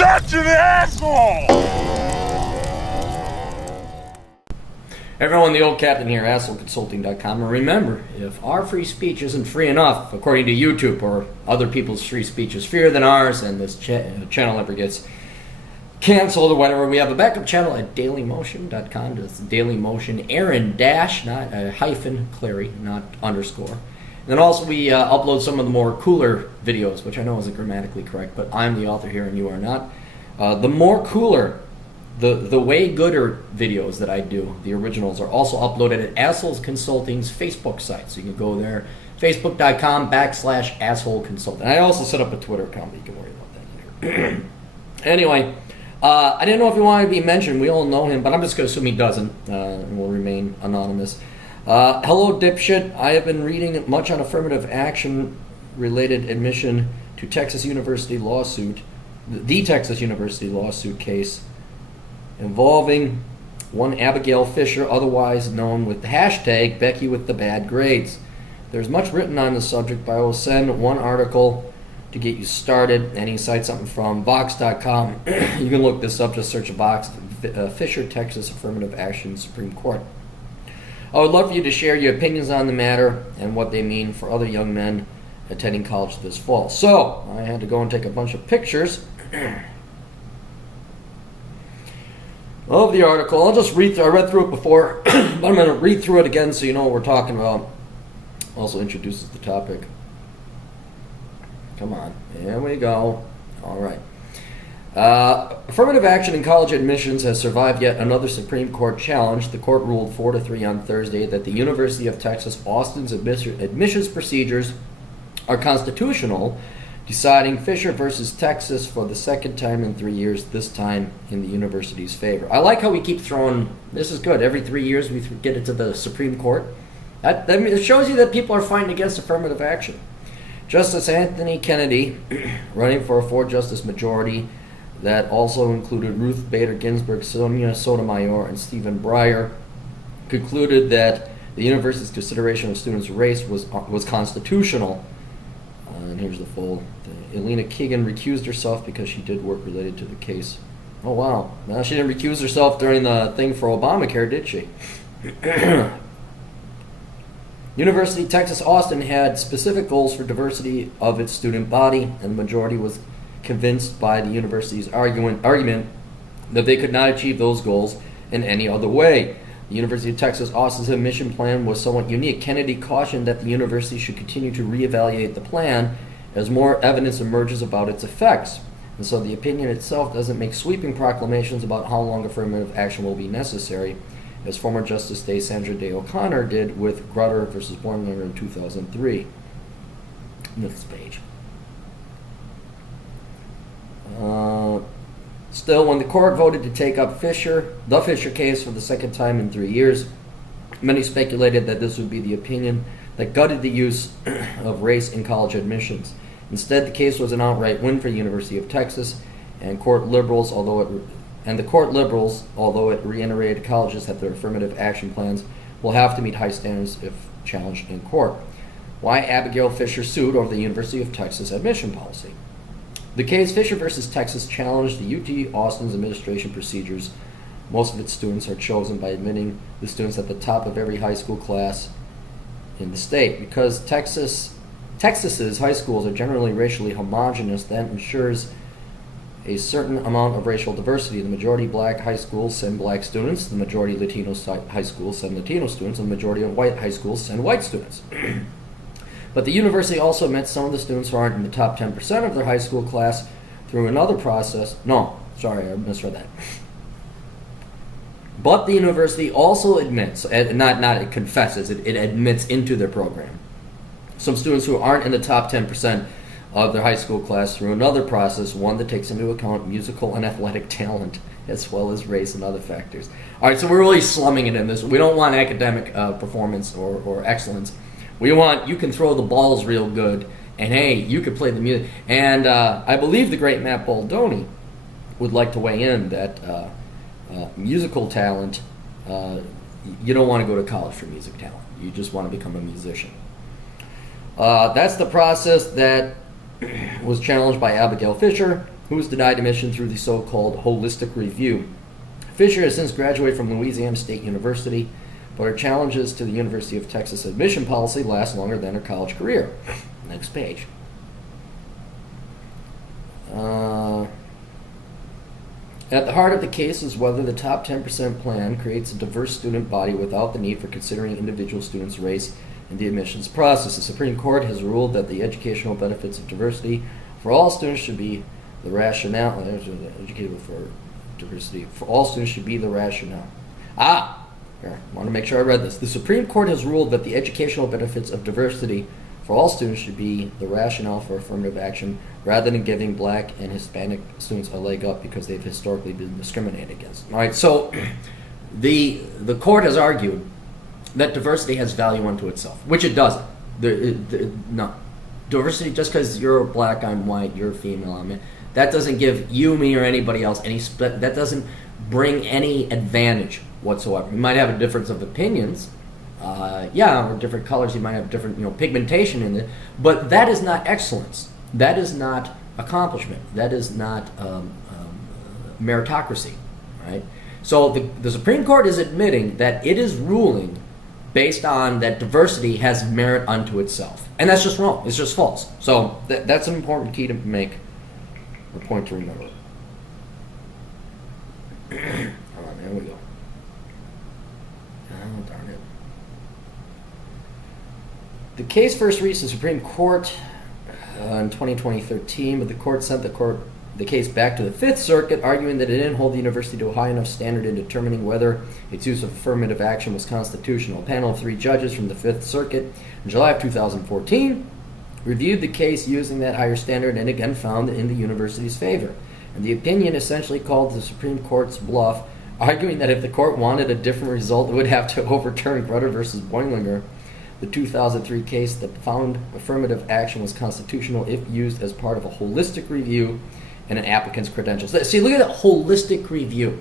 such an asshole! Everyone, the old captain here, assholeconsulting.com. And remember, if our free speech isn't free enough, according to YouTube, or other people's free speech is freer than ours, and this channel ever gets canceled or whatever, we have a backup channel at dailymotion.com. That's Daily Motion, Aaron dash, not hyphen, Clary, not underscore. And then also we upload some of the more cooler videos, which I know isn't grammatically correct, but I'm the author here and you are not. The more cooler, the way gooder videos that I do, the originals, are also uploaded at Assholes Consulting's Facebook site. So you can go there, facebook.com/Asshole Consulting. I also set up a Twitter account, but you can worry about that later. Anyway, I didn't know if he wanted to be mentioned. We all know him, but I'm just going to assume he doesn't, and will remain anonymous. Hello, dipshit. I have been reading much on affirmative action-related admission to Texas University lawsuit, the Texas University lawsuit case involving one Abigail Fisher, otherwise known with the hashtag Becky with the bad grades. There's much written on the subject, but I will send one article to get you started, and he cites something from Vox.com. You can look this up, just search Vox, Fisher, Texas Affirmative Action Supreme Court. I would love for you to share your opinions on the matter and what they mean for other young men attending college this fall. So, I had to go and take a bunch of pictures of the article. I'll just read through. I read through it before, but I'm going to read through it again so you know what we're talking about. Also introduces the topic. Come on. There we go. All right. Affirmative action in college admissions has survived yet another Supreme Court challenge. The court ruled 4-3 on Thursday that the University of Texas Austin's admissions procedures are constitutional, deciding Fisher versus Texas for the second time in 3 years, this time in the university's favor. I like how we keep throwing, this is good, every 3 years we get it to the Supreme Court. It shows you that people are fighting against affirmative action. Justice Anthony Kennedy, running for a 4-justice majority that also included Ruth Bader Ginsburg, Sonia Sotomayor, and Stephen Breyer, concluded that the university's consideration of students' race was constitutional. And here's the full thing. Elena Keegan recused herself because she did work related to the case. Oh, wow. Now, she didn't recuse herself during the thing for Obamacare, did she? University of Texas Austin had specific goals for diversity of its student body, and the majority was convinced by the university's argument that they could not achieve those goals in any other way. The University of Texas Austin's admission plan was somewhat unique. Kennedy cautioned that the university should continue to reevaluate the plan as more evidence emerges about its effects. And so the opinion itself doesn't make sweeping proclamations about how long affirmative action will be necessary, as former Justice Day Sandra Day O'Connor did with Grutter versus Bornlander in 2003. Next page. Still, when the court voted to take up the Fisher case for the second time in 3 years, many speculated that this would be the opinion that gutted the use of race in college admissions. Instead, the case was an outright win for the University of Texas, and the court liberals, although it reiterated colleges that their affirmative action plans will have to meet high standards if challenged in court. Why Abigail Fisher sued over the University of Texas admission policy? The case Fisher versus Texas challenged the UT Austin's administration procedures. Most of its students are chosen by admitting the students at the top of every high school class in the state. Because Texas's high schools are generally racially homogeneous, that ensures a certain amount of racial diversity. The majority black high schools send black students, the majority Latino high schools send Latino students, and the majority of white high schools send white students. But the university also admits some of the students who aren't in the top 10% of their high school class through another process. No, sorry, I misread that. But the university also admits, not it confesses, it admits into their program some students who aren't in the top 10% of their high school class through another process, one that takes into account musical and athletic talent, as well as race and other factors. All right, so we're really slumming it in this. We don't want academic performance or excellence. We want, you can throw the balls real good, and hey, you can play the music. And I believe the great Matt Baldoni would like to weigh in that musical talent, you don't want to go to college for music talent. You just want to become a musician. That's the process that was challenged by Abigail Fisher. who was denied admission through the so-called holistic review. Fisher has since graduated from Louisiana State University, but her challenges to the University of Texas admission policy last longer than her college career. Next page. At the heart of the case is whether the top 10% plan creates a diverse student body without the need for considering individual students' race in the admissions process. The Supreme Court has ruled that the educational benefits of diversity for all students should be the rationale. Educated for diversity for all students should be the rationale. Here, I want to make sure I read this. The Supreme Court has ruled that the educational benefits of diversity for all students should be the rationale for affirmative action rather than giving black and Hispanic students a leg up because they've historically been discriminated against. All right, so the court has argued that diversity has value unto itself, which it doesn't. No. Diversity, just because you're black, I'm white, you're female, I'm male, that doesn't give you, me, or anybody else that doesn't bring any advantage whatsoever. You might have a difference of opinions, or different colors, you might have different pigmentation in it, but that is not excellence. That is not accomplishment. That is not meritocracy, right? So the Supreme Court is admitting that it is ruling based on that diversity has merit unto itself. And that's just wrong. It's just false. So that's an important key to make, a point to remember. All right, there we go. Oh, darn it. The case first reached the Supreme Court in 2013, but the court sent the case back to the Fifth Circuit, arguing that it didn't hold the university to a high enough standard in determining whether its use of affirmative action was constitutional. A panel of 3 judges from the Fifth Circuit in July of 2014 reviewed the case using that higher standard and again found in the university's favor. And the opinion essentially called the Supreme Court's bluff, arguing that if the court wanted a different result, it would have to overturn Grutter versus Boinlinger, the 2003 case that found affirmative action was constitutional if used as part of a holistic review and an applicant's credentials. See, look at that holistic review.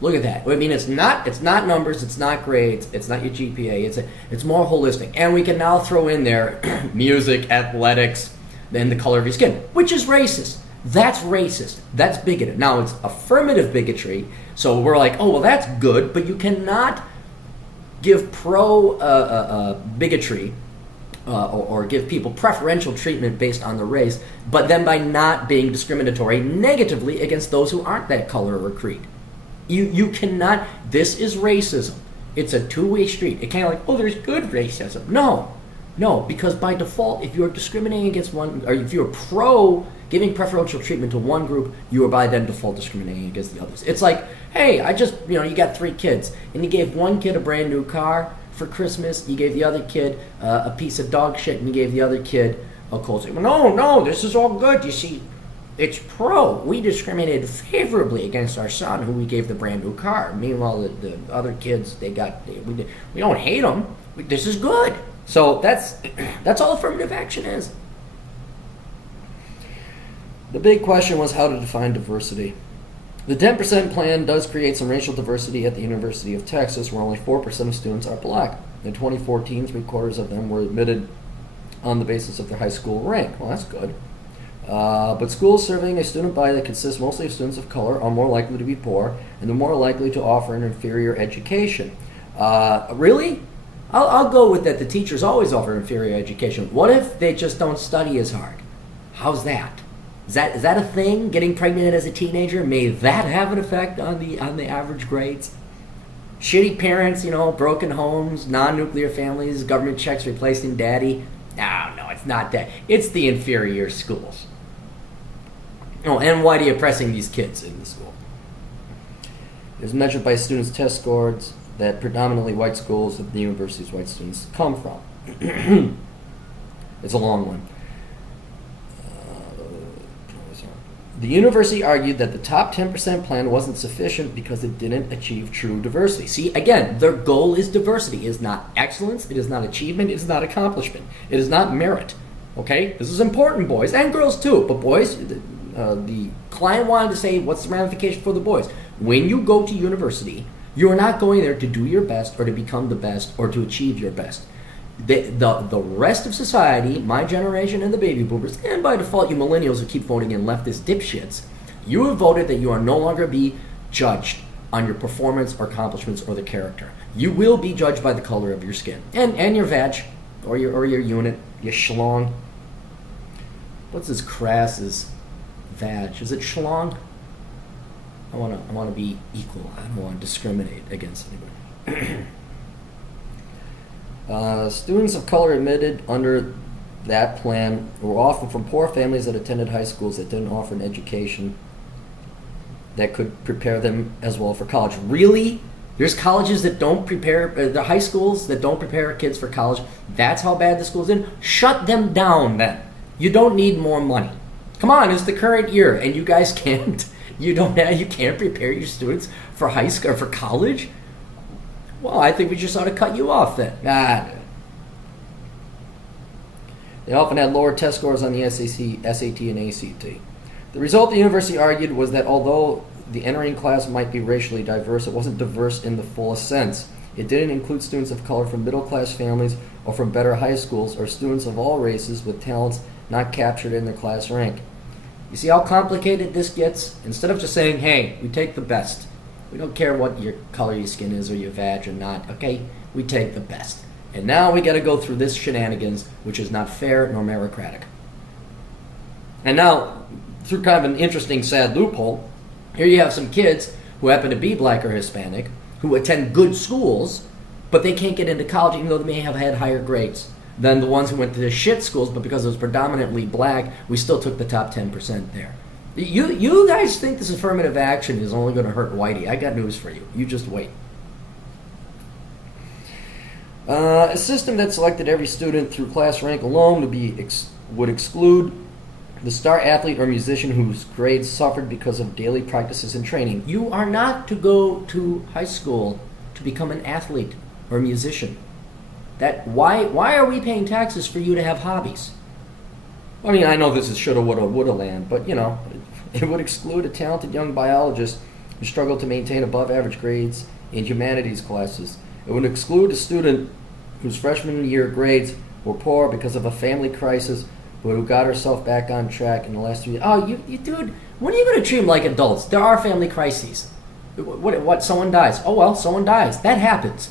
Look at that. I mean, it's not numbers, it's not grades, it's not your GPA. It's more holistic. And we can now throw in there music, athletics, then the color of your skin, which is racist. That's racist. That's bigoted. Now, it's affirmative bigotry, so we're like, oh, well, that's good, but you cannot give bigotry or give people preferential treatment based on the race, but then by not being discriminatory negatively against those who aren't that color or creed. You cannot. This is racism. It's a two-way street. It can't oh, there's good racism. No, because by default, if you're discriminating against one, or if you're pro giving preferential treatment to one group, you are by then default discriminating against the others. It's like, hey, you got 3 kids, and you gave one kid a brand new car for Christmas, you gave the other kid a piece of dog shit, and you gave the other kid a cold drink. No, this is all good. You see, it's pro. We discriminated favorably against our son, who we gave the brand new car. Meanwhile, the other we don't hate them. This is good. So that's all affirmative action is. The big question was how to define diversity. The 10% plan does create some racial diversity at the University of Texas, where only 4% of students are black. In 2014, 3/4 of them were admitted on the basis of their high school rank. Well, that's good. But schools serving a student body that consists mostly of students of color are more likely to be poor, and they're more likely to offer an inferior education. Really? I'll go with that. The teachers always offer inferior education. What if they just don't study as hard? How's that? Is that a thing? Getting pregnant as a teenager, may that have an effect on the average grades? Shitty parents, broken homes, non-nuclear families, government checks replacing daddy. No, it's not that. It's the inferior schools. Oh, and why are you oppressing these kids in the school? It was measured by students' test scores that predominantly white schools that the university's white students come from. It's a long one. The university argued that the top 10% plan wasn't sufficient because it didn't achieve true diversity. See, again, their goal is diversity. It is not excellence. It is not achievement. It is not accomplishment. It is not merit. Okay? This is important, boys, and girls too. But boys, the client wanted to say, what's the ramification for the boys? When you go to university, you are not going there to do your best or to become the best or to achieve your best. The rest of society, my generation and the baby boomers, and by default you millennials who keep voting in leftist dipshits, You have voted that you are no longer be judged on your performance or accomplishments or the character. You will be judged by the color of your skin and your vag or your unit, your schlong. What's as crass as vag? Is it schlong? I want to be equal. I don't want to discriminate against anybody. Students of color admitted under that plan were often from poor families that attended high schools that didn't offer an education that could prepare them as well for college. Really? There's colleges that don't prepare, the high schools that don't prepare kids for college. That's how bad the school's in? Shut them down then. You don't need more money. Come on, it's the current year and you guys can't. You can't prepare your students for high school or for college? Well, I think we just ought to cut you off then. They often had lower test scores on the SAT, and ACT. The result, the university argued, was that although the entering class might be racially diverse, it wasn't diverse in the fullest sense. It didn't include students of color from middle-class families or from better high schools, or students of all races with talents not captured in their class rank. You see how complicated this gets? Instead of just saying, hey, we take the best. We don't care what your color your skin is or your vag or not, okay? We take the best. And now we got to go through this shenanigans, which is not fair nor meritocratic. And now, through kind of an interesting, sad loophole, here you have some kids who happen to be black or Hispanic, who attend good schools, but they can't get into college even though they may have had higher grades than the ones who went to the shit schools, but because it was predominantly black, we still took the top 10% there. You guys think this affirmative action is only going to hurt Whitey. I got news for you. You just wait. A system that selected every student through class rank alone would exclude the star athlete or musician whose grades suffered because of daily practices and training. You are not to go to high school to become an athlete or a musician. Why are we paying taxes for you to have hobbies? I mean, I know this is shoulda, woulda land, but it would exclude a talented young biologist who struggled to maintain above average grades in humanities classes. It would exclude a student whose freshman year grades were poor because of a family crisis, but who got herself back on track in the last 3 years. Oh, you dude, when are you going to treat them like adults? There are family crises. What? Someone dies. Oh, well, someone dies. That happens.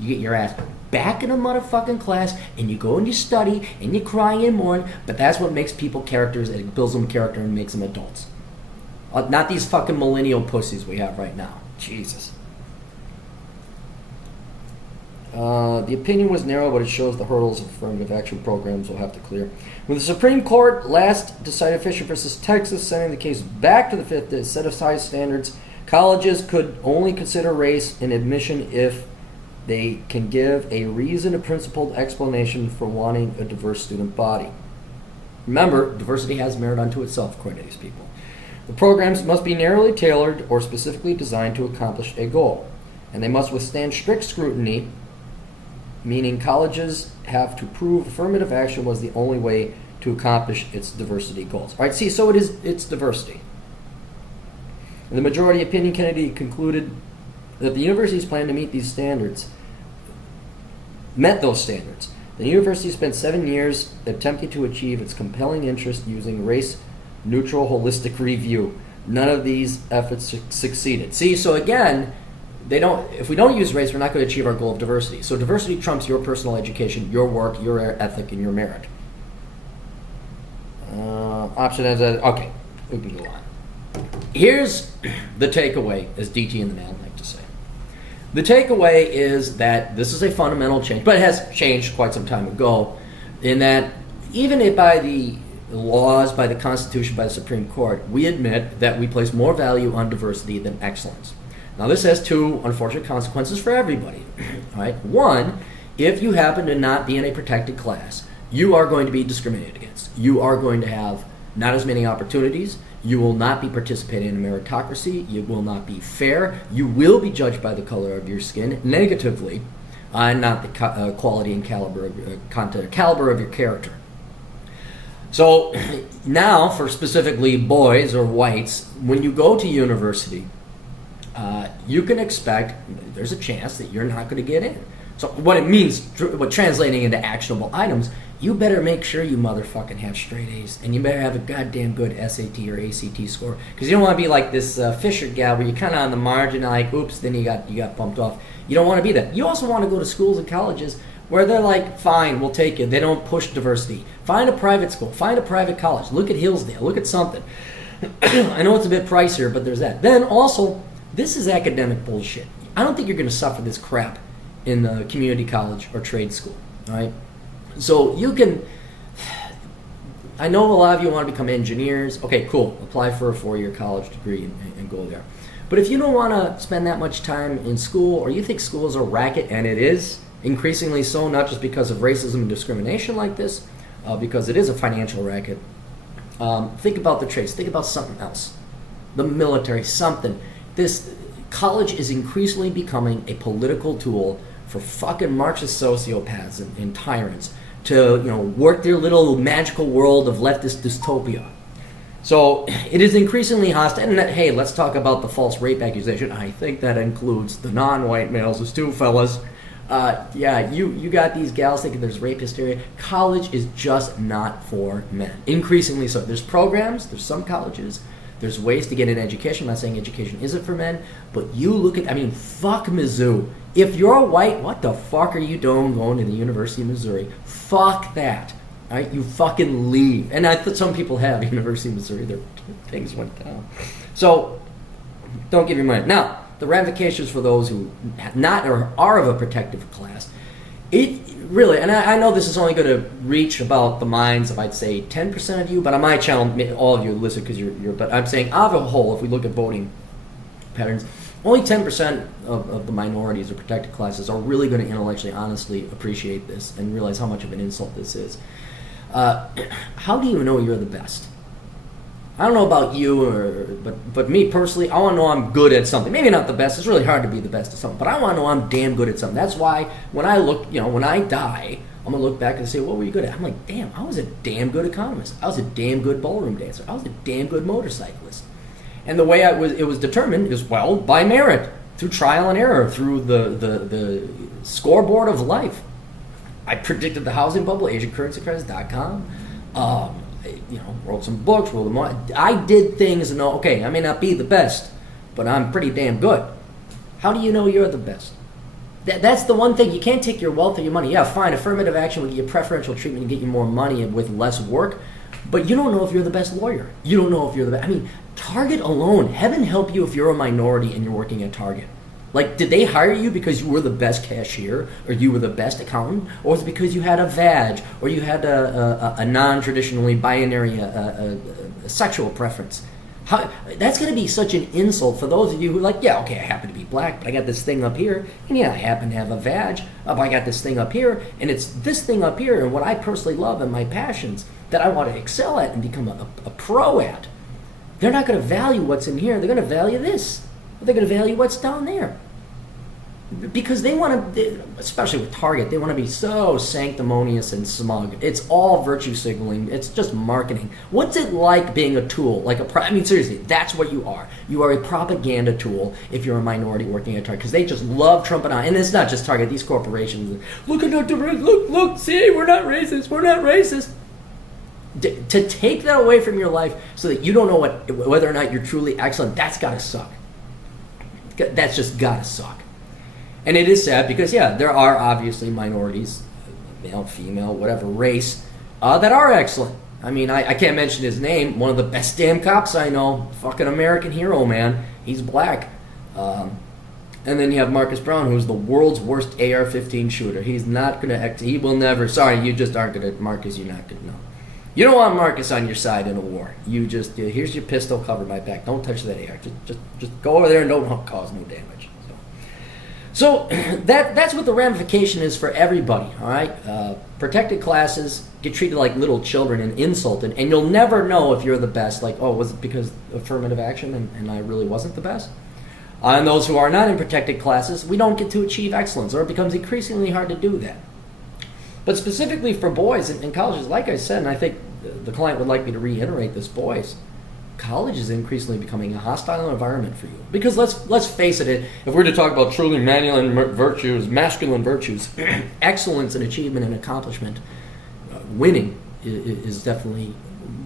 You get your ass back in a motherfucking class, and you go and you study, and you cry and mourn, but that's what makes people characters, and it builds them character and makes them adults. Not these fucking millennial pussies we have right now. Jesus. The opinion was narrow, but it shows the hurdles of affirmative action programs will have to clear. When the Supreme Court last decided Fisher versus Texas, sending the case back to the Fifth to set aside standards, colleges could only consider race in admission if they can give a reasoned and principled explanation for wanting a diverse student body. Remember, diversity has merit unto itself, according to these people. The programs must be narrowly tailored or specifically designed to accomplish a goal, and they must withstand strict scrutiny, meaning colleges have to prove affirmative action was the only way to accomplish its diversity goals. All right, see, so it's diversity. In the majority opinion, Kennedy concluded that the university's plan to meet these standards met those standards. The university spent 7 years attempting to achieve its compelling interest using race-neutral holistic review. None of these efforts succeeded. See, so again, if we don't use race, we're not going to achieve our goal of diversity. So diversity trumps your personal education, your work, your ethic, and your merit. Option as okay, we can go on. Here's the takeaway, as DT and the man like to say. The takeaway is that this is a fundamental change, but it has changed quite some time ago, in that even if by the laws, by the Constitution, by the Supreme Court, we admit that we place more value on diversity than excellence. Now this has two unfortunate consequences for everybody. All right? One, if you happen to not be in a protected class, you are going to be discriminated against. You are going to have not as many opportunities. You will not be participating in a meritocracy. You will not be fair. You will be judged by the color of your skin negatively, and not the quality and caliber of your character. So now, for specifically boys or whites, when you go to university, you can expect there's a chance that you're not going to get in. So what it means, what translating into actionable items, you better make sure you motherfucking have straight A's, and you better have a goddamn good SAT or ACT score, because you don't want to be like this Fisher gal where you're kind of on the margin, like, oops, then you got bumped off. You don't want to be that. You also want to go to schools and colleges where they're like, fine, we'll take you. They don't push diversity. Find a private school. Find a private college. Look at Hillsdale. Look at something. I know it's a bit pricier, but there's that. Then also, this is academic bullshit. I don't think you're going to suffer this crap in the community college or trade school, all right? So you can, I know a lot of you want to become engineers. Okay, cool. Apply for a 4-year college degree and go there. But if you don't want to spend that much time in school, or you think school is a racket, and it is increasingly so, not just because of racism and discrimination like this, because it is a financial racket, think about the trades. Think about something else. The military, something. This college is increasingly becoming a political tool for fucking Marxist sociopaths and tyrants to, work their little magical world of leftist dystopia. So it is increasingly hostile. And hey, let's talk about the false rape accusation. I think that includes the non-white males as too, fellas. You got these gals thinking there's rape hysteria. College is just not for men. Increasingly so. There's programs, there's some colleges, there's ways to get an education. I'm not saying education isn't for men, but you look at, fuck Mizzou. If you're white, what the fuck are you doing going to the University of Missouri? Fuck that. All right, you fucking leave. And I thought some people have University of Missouri. Their things went down. So don't give your money. Now, the ramifications for those who not or are of a protective class, it really, and I know this is only going to reach about the minds of, I'd say, 10% of you, but on my channel, all of you listen because you're, but I'm saying, of a whole, if we look at voting patterns, only 10% of the minorities or protected classes are really going to intellectually, honestly appreciate this and realize how much of an insult this is. How do you know you're the best? I don't know about you, but me personally, I want to know I'm good at something. Maybe not the best. It's really hard to be the best at something, but I want to know I'm damn good at something. That's why when I look, when I die, I'm going to look back and say, what were you good at? I'm like, damn, I was a damn good economist. I was a damn good ballroom dancer. I was a damn good motorcyclist. And the way it was determined is, well, by merit, through trial and error, through the scoreboard of life. I predicted the housing bubble, AsianCurrencyCredits.com. Wrote some books, wrote them on. I did things and know, okay, I may not be the best, but I'm pretty damn good. How do you know you're the best? That's the one thing. You can't take your wealth or your money. Yeah, fine, affirmative action will get you preferential treatment and get you more money with less work, but you don't know if you're the best lawyer. You don't know if you're the best. Target alone, heaven help you if you're a minority and you're working at Target. Like, did they hire you because you were the best cashier or you were the best accountant? Or was it because you had a vag or you had a non-traditionally binary sexual preference? That's going to be such an insult for those of you who are like, yeah, okay, I happen to be black, but I got this thing up here, and yeah, I happen to have a vag, but I got this thing up here, and it's this thing up here and what I personally love and my passions that I want to excel at and become a pro at. They're not going to value what's in here. They're going to value this. They're going to value what's down there. Because they want to, especially with Target, they want to be so sanctimonious and smug. It's all virtue signaling. It's just marketing. What's it like being a tool? Seriously, that's what you are. You are a propaganda tool if you're a minority working at Target. Because they just love trumping on. And it's not just Target. These corporations, look, see, we're not racist. We're not racist. To take that away from your life so that you don't know whether or not you're truly excellent, that's got to suck. That's just got to suck. And it is sad because, yeah, there are obviously minorities, male, female, whatever race, that are excellent. I can't mention his name. One of the best damn cops I know, fucking American hero, man. He's black. And then you have Marcus Brown, who's the world's worst AR-15 shooter. He's not going to, he will never, sorry, you just aren't going to, Marcus, you're not going to know. You don't want Marcus on your side in a war. You just, here's your pistol, cover my back. Don't touch that AR. Just go over there and don't cause no damage. So that's what the ramification is for everybody, all right? Protected classes get treated like little children and insulted, and you'll never know if you're the best. Like, oh, was it because affirmative action and I really wasn't the best? And those who are not in protected classes, we don't get to achieve excellence, or it becomes increasingly hard to do that. But specifically for boys in colleges, like I said, and I think the client would like me to reiterate this, boys, college is increasingly becoming a hostile environment for you. Because let's face it, if we're to talk about truly masculine virtues, excellence and achievement and accomplishment, winning is definitely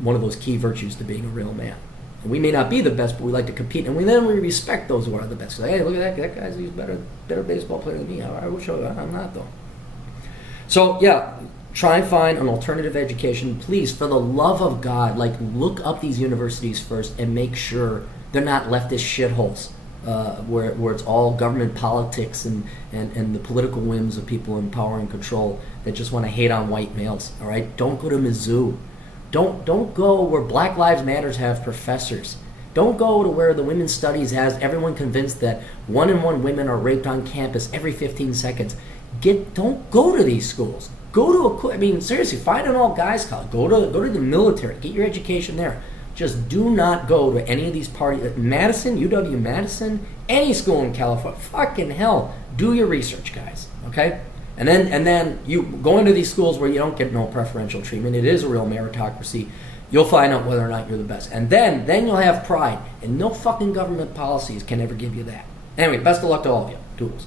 one of those key virtues to being a real man. And we may not be the best, but we like to compete, and then we respect those who are the best. Like, hey, look at that guy's he's better baseball player than me. I will show you I'm not, though. So yeah, try and find an alternative education. Please, for the love of God, like, look up these universities first and make sure they're not leftist shitholes where it's all government politics and the political whims of people in power and control that just want to hate on white males. All right, don't go to Mizzou. Don't go where Black Lives Matters have professors. Don't go to where the women's studies has everyone convinced that 1 in 1 women are raped on campus every 15 seconds. Don't go to these schools. Seriously, find an all guys college. Go to the military. Get your education there. Just do not go to any of these parties. Madison, UW-Madison, any school in California. Fucking hell, do your research, guys. Okay. And then you go into these schools where you don't get no preferential treatment. It is a real meritocracy. You'll find out whether or not you're the best. And then you'll have pride. And no fucking government policies can ever give you that. Anyway, best of luck to all of you. Toodles.